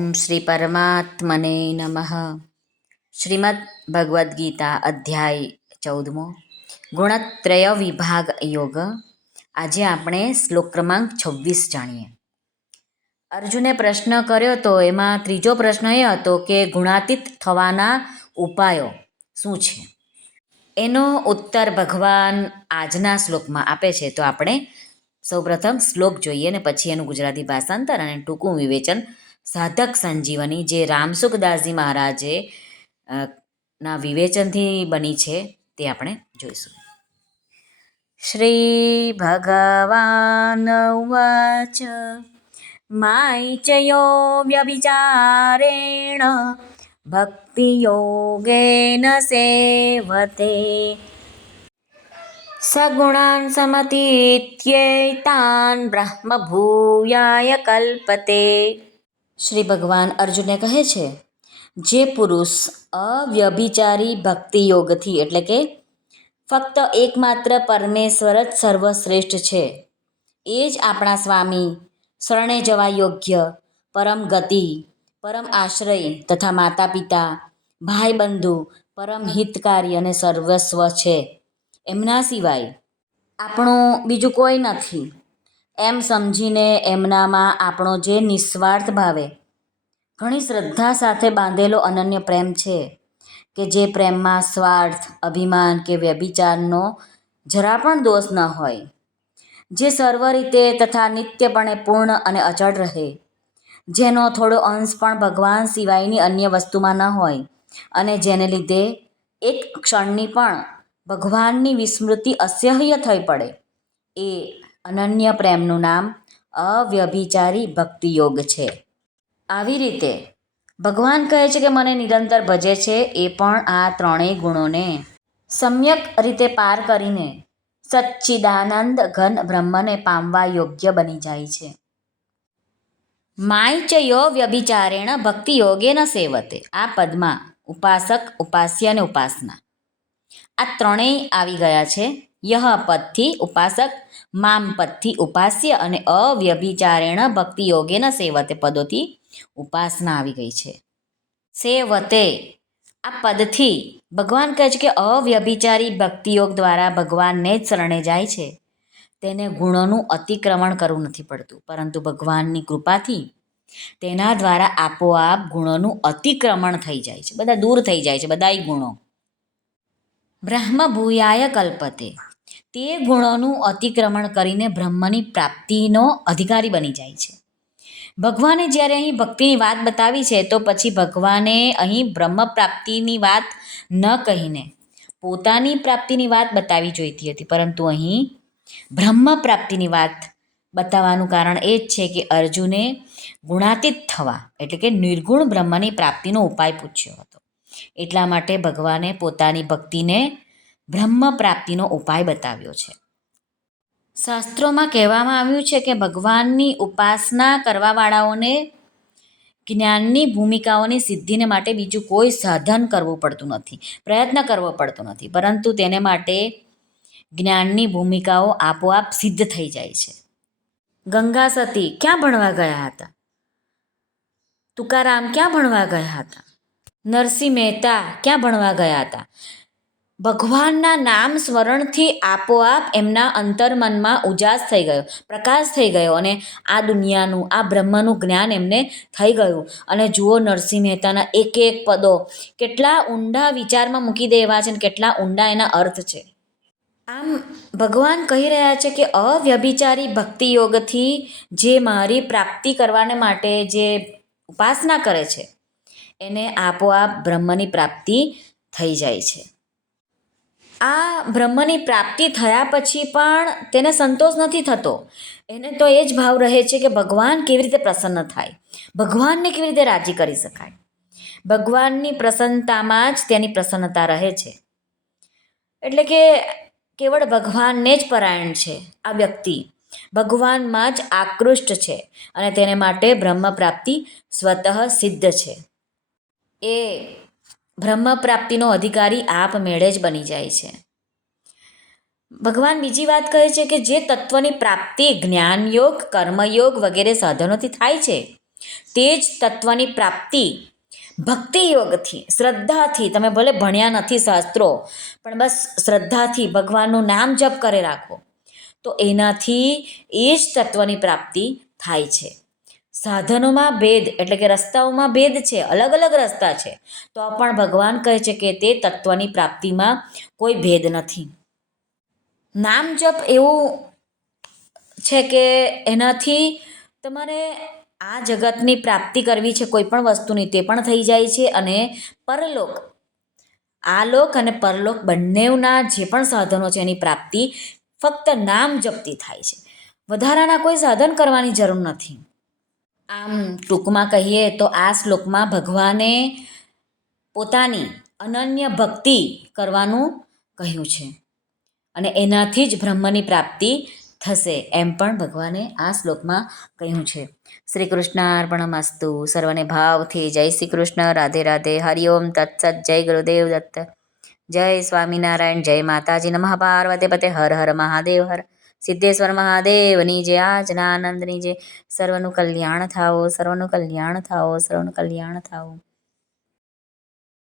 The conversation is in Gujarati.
ઓમ શ્રી પરમાત્મને નમઃ. શ્રીમદ્ ભગવદ્ ગીતા અધ્યાય 14 ગુણત્રય વિભાગ યોગ. આજે આપણે શ્લોક ક્રમાંક 26 જાણીએ. અર્જુને પ્રશ્ન કર્યો તો એમાં ત્રીજો પ્રશ્ન એ હતો કે ગુણાતીત થવાના ઉપાયો શું છે. એનો ઉત્તર ભગવાન આજના શ્લોકમાં આપે છે. તો આપણે સૌપ્રથમ શ્લોક જોઈએ ને પછી એનું ગુજરાતી ભાષાંતર અને ટૂંકું વિવેચન સાધક સંજીવની જે રામસુખદાસજી મહારાજે ના વિવેચનથી બની છે તે આપણે જોઈશું. શ્રી ભગવાન ઉવાચ માયચયો વ્યભિચારેણ ભક્તિયોગેન સેવતે સગુણાન સમતીત્યૈતાન બ્રહ્મભૂયાય કલ્પતે. શ્રી ભગવાન અર્જુનને કહે છે, જે પુરુષ અવ્યભિચારી ભક્તિ યોગથી એટલે કે ફક્ત એકમાત્ર પરમેશ્વર જ સર્વશ્રેષ્ઠ છે, એ જ આપણા સ્વામી, શરણે જવા યોગ્ય, પરમ ગતિ, પરમ આશ્રય તથા માતા પિતા, ભાઈ બંધુ, પરમ હિતકારી અને સર્વસ્વ છે. એમના સિવાય આપણું બીજું કોઈ નથી એમ સમજીને એમનામાં આપણો જે નિસ્વાર્થ ભાવે ઘણી શ્રદ્ધા સાથે બાંધેલો અનન્ય પ્રેમ છે કે જે પ્રેમમાં સ્વાર્થ, અભિમાન કે વ્યભિચારનો જરા પણ દોષ ન હોય, જે સર્વ રીતે તથા નિત્યપણે પૂર્ણ અને અચળ રહે, જેનો થોડો અંશ પણ ભગવાન સિવાયની અન્ય વસ્તુમાં ન હોય અને જેને લીધે એક ક્ષણની પણ ભગવાનની વિસ્મૃતિ અસહ્ય થઈ પડે, એ અનન્ય પ્રેમનું નામ અવ્યભિચારી ભક્તિયોગ છે. આવી રીતે ભગવાન કહે છે કે મને નિરંતર ભજે છે એ પણ આ ત્રણેય ગુણોને સમ્યક રીતે પાર કરીને સચ્ચિદાનંદ ઘન બ્રહ્મને પામવા યોગ્ય બની જાય છે. માયચયો વ્યભિચારેણ ભક્તિયોગેન સેવતે. આ પદમાં ઉપાસક, ઉપાસ્ય અને ઉપાસના આ ત્રણેય આવી ગયા છે. યહ પદથી ઉપાસક, મામ પદથી ઉપાસ્ય અને અવ્યભિચારેણ ભક્તિયોગેન સેવતે પદોથી ઉપાસના આવી ગઈ છે. સેવતે આ પદથી ભગવાન કહે છે કે અવ્યભિચારી ભક્તિયોગ દ્વારા ભગવાનને જ શરણે જાય છે તેને ગુણોનું અતિક્રમણ કરવું નથી પડતું, પરંતુ ભગવાનની કૃપાથી તેના દ્વારા આપોઆપ ગુણોનું અતિક્રમણ થઈ જાય છે, બધા દૂર થઈ જાય છે, બધાય ગુણો. બ્રહ્મભૂયાય કલ્પતે. તે ગુણોનું અતિક્રમણ કરીને બ્રહ્મની પ્રાપ્તિનો અધિકારી બની જાય છે. ભગવાને જ્યારે અહીં ભક્તિની વાત બતાવી છે તો પછી ભગવાને અહીં બ્રહ્મ પ્રાપ્તિની વાત ન કહીને પોતાની પ્રાપ્તિની વાત બતાવી જોઈતી હતી, પરંતુ અહીં બ્રહ્મ પ્રાપ્તિની વાત બતાવવાનું કારણ એ જ છે કે અર્જુને ગુણાતીત થવા એટલે કે નિર્ગુણ બ્રહ્મની પ્રાપ્તિનો ઉપાય પૂછ્યો હતો. એટલા માટે ભગવાને પોતાની ભક્તિને બ્રહ્મ પ્રાપ્તિનો ઉપાય બતાવ્યો છે. શાસ્ત્રોમાં કહેવામાં આવ્યું છે કે ભગવાનની ઉપાસના કરવાવાળાઓને જ્ઞાનની ભૂમિકાઓની સિદ્ધિને માટે બીજું કોઈ સાધન કરવું પડતું નથી, પ્રયત્ન કરવો પડતો નથી, પરંતુ તેને માટે જ્ઞાનની ભૂમિકાઓ આપોઆપ સિદ્ધ થઈ જાય છે. ગંગા સતી ક્યાં ભણવા ગયા હતા? તુકારામ ક્યાં ભણવા ગયા હતા? નરસિંહ મહેતા ક્યાં ભણવા ગયા હતા? ભગવાનના નામ સ્મરણથી આપોઆપ એમના અંતર્મનમાં ઉજાસ થઈ ગયો, પ્રકાશ થઈ ગયો અને આ દુનિયાનું, આ બ્રહ્મનું જ્ઞાન એમને થઈ ગયું. અને જુઓ નરસિંહ મહેતાના એક એક પદો કેટલા ઊંડા વિચારમાં મૂકી દેવા છે અને કેટલા ઊંડા એના અર્થ છે. આમ ભગવાન કહી રહ્યા છે કે અવ્યભિચારી ભક્તિયોગથી જે મારી પ્રાપ્તિ કરવાને માટે જે ઉપાસના કરે છે એને આપોઆપ બ્રહ્મની પ્રાપ્તિ થઈ જાય છે. આ બ્રહ્મની પ્રાપ્તિ થયા પછી પણ તેને સંતોષ નથી થતો. એને તો એ જ ભાવ રહે છે કે ભગવાન કેવી રીતે પ્રસન્ન થાય, ભગવાનને કેવી રીતે રાજી કરી શકાય. ભગવાનની પ્રસન્નતામાં જ તેની પ્રસન્નતા રહે છે. એટલે કે કેવળ ભગવાનને જ પરાયણ છે આ વ્યક્તિ, ભગવાનમાં જ આકૃષ્ટ છે અને તેને માટે બ્રહ્મ પ્રાપ્તિ સ્વતઃ સિદ્ધ છે. એ બ્રહ્મ પ્રાપ્તિનો અધિકારી આપમેળે જ બની જાય છે. ભગવાન બીજી વાત કહે છે કે જે તત્વની પ્રાપ્તિ જ્ઞાનયોગ, કર્મયોગ વગેરે સાધનોથી થાય છે તે જ તત્વની પ્રાપ્તિ ભક્તિ યોગથી, શ્રદ્ધાથી, તમે ભલે ભણ્યા નથી શાસ્ત્રો, પણ બસ શ્રદ્ધાથી ભગવાનનું નામ જપ કરે રાખો તો એનાથી એ જ તત્વની પ્રાપ્તિ થાય છે. સાધનોમાં ભેદ એટલે કે રસ્તાઓમાં ભેદ છે, અલગ અલગ રસ્તા છે, તો પણ ભગવાન કહે છે કે તે તત્વની પ્રાપ્તિમાં કોઈ ભેદ નથી. નામ જપ એવું છે કે એનાથી તમારે આ જગતની પ્રાપ્તિ કરવી છે કોઈ પણ વસ્તુની તે પણ થઈ જાય છે, અને પરલોક, આ લોક અને પરલોક બંનેના જે પણ સાધનો છે એની પ્રાપ્તિ ફક્ત નામ જપથી થાય છે. વધારાના કોઈ સાધન કરવાની જરૂર નથી. આમ ટૂંકમાં કહીએ તો આ શ્લોકમાં ભગવાને પોતાની અનન્ય ભક્તિ કરવાનું કહ્યું છે અને એનાથી જ બ્રહ્મની પ્રાપ્તિ થશે એમ પણ ભગવાને આ શ્લોકમાં કહ્યું છે. શ્રી કૃષ્ણાર્પણમસ્તુ. સર્વને ભાવથી જય શ્રી કૃષ્ણ. રાધે રાધે. હરિઓમ તત્સત. જય ગુરુદેવ દત્ત. જય સ્વામિનારાયણ. જય માતાજી. નમઃ પાર્વતી પતે. હર હર મહાદેવ. હર સિદ્ધેશ્વર મહાદેવની જય. આજનાનંદની જય. સર્વનું કલ્યાણ થાઓ, સર્વનું કલ્યાણ થાઓ, સર્વનું કલ્યાણ થાઓ.